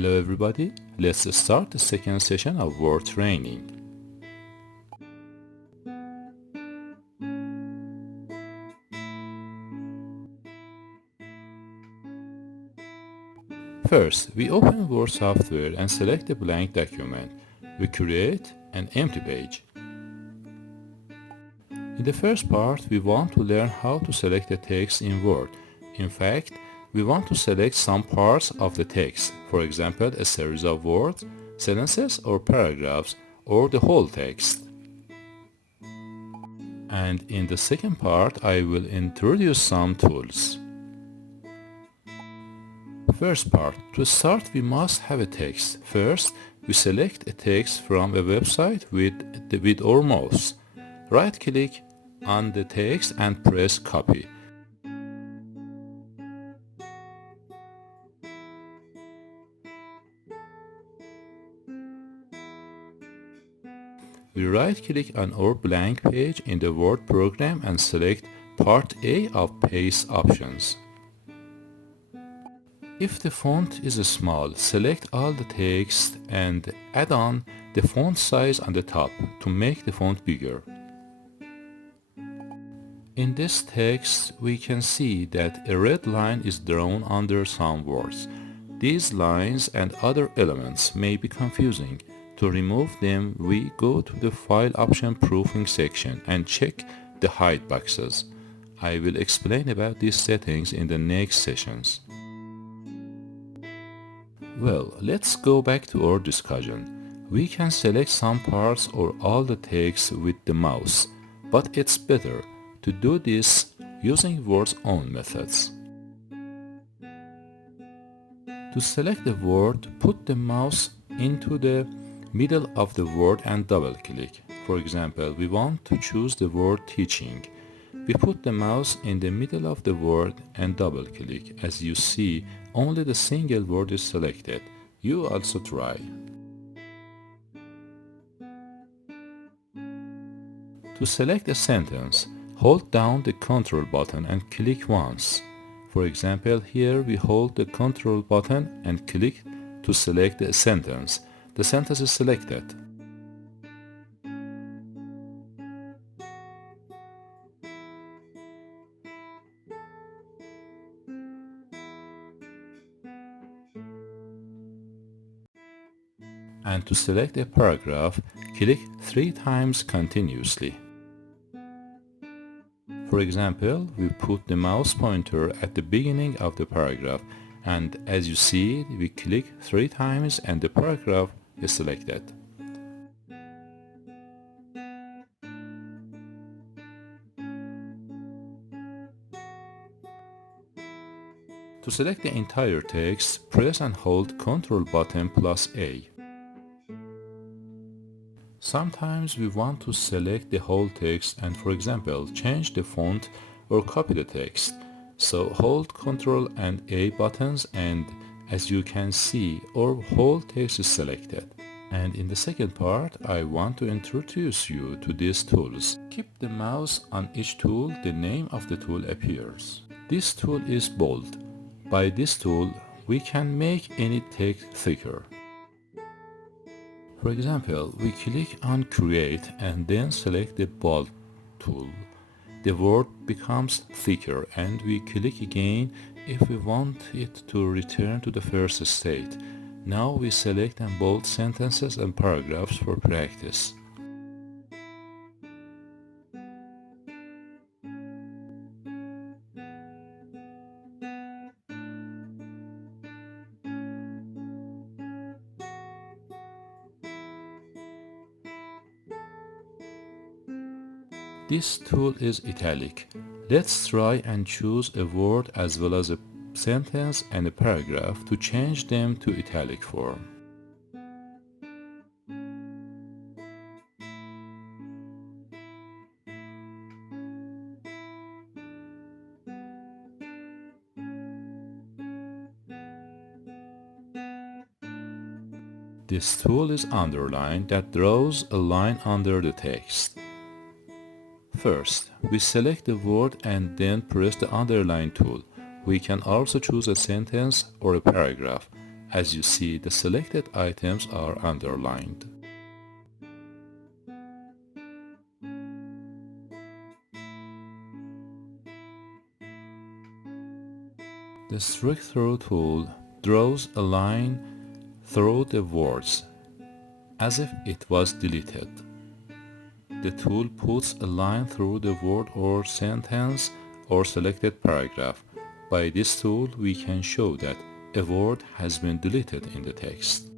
Hello everybody, let's start the second session of word training. First, we open Word software and select a blank document. We create an empty page. In the first part, we want to learn how to select the text in Word. In fact, we want to select some parts of the text, for example, a series of words, sentences or paragraphs, or the whole text. And in the second part, I will introduce some tools. First part, to start we must have a text. First, we select a text from a website with our mouse. Right click on the text and press copy. We right click on our blank page in the Word program and select Part A of Paste options. If the font is small, select all the text and add on the font size on the top to make the font bigger. In this text, we can see that a red line is drawn under some words. These lines and other elements may be confusing. To remove them, we go to the File Option Proofing section and check the hide boxes. I will explain about these settings in the next sessions. Well, let's go back to our discussion. We can select some parts or all the text with the mouse, but it's better to do this using Word's own methods. To select the word, put the mouse into the middle of the word and double-click. For example, we want to choose the word teaching. We put the mouse in the middle of the word and double-click. As you see, only the single word is selected. You also try. To select a sentence, hold down the Ctrl button and click once. For example, here we hold the Ctrl button and click to select a sentence. The sentence is selected. And to select a paragraph, click 3 times continuously. For example, we put the mouse pointer at the beginning of the paragraph, and as you see, we click 3 times and the paragraph is selected. To select the entire text, press and hold Ctrl button plus A. Sometimes we want to select the whole text and, for example, change the font or copy the text. So hold Ctrl and A buttons, and as you can see, our whole text is selected. And in the second part, I want to introduce you to these tools. Keep the mouse on each tool, the name of the tool appears. This tool is bold. By this tool, we can make any text thicker. For example, we click on Create and then select the Bold tool. The word becomes thicker and we click again if we want it to return to the first state. Now we select and bold sentences and paragraphs for practice. This tool is italic. Let's try and choose a word as well as a sentence and a paragraph to change them to italic form. This tool is underline that draws a line under the text. First, we select the word and then press the underline tool. We can also choose a sentence or a paragraph. As you see, the selected items are underlined. The Strike Through tool draws a line through the words as if it was deleted. The tool puts a line through the word or sentence or selected paragraph. By this tool, we can show that a word has been deleted in the text.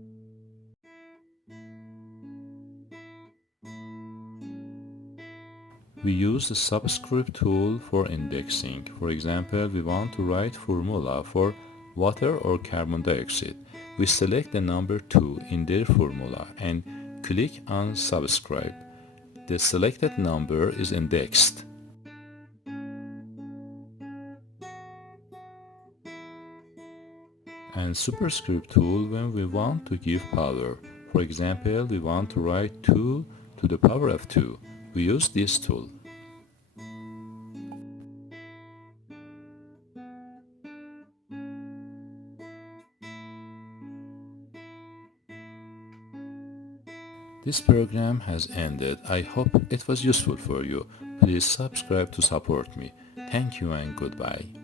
We use the subscript tool for indexing. For example, we want to write formula for water or carbon dioxide. We select the number 2 in their formula and click on subscribe. The selected number is indexed. And superscript tool when we want to give power. For example, we want to write 2 to the power of 2. We use this tool. This program has ended. I hope it was useful for you. Please subscribe to support me. Thank you and goodbye.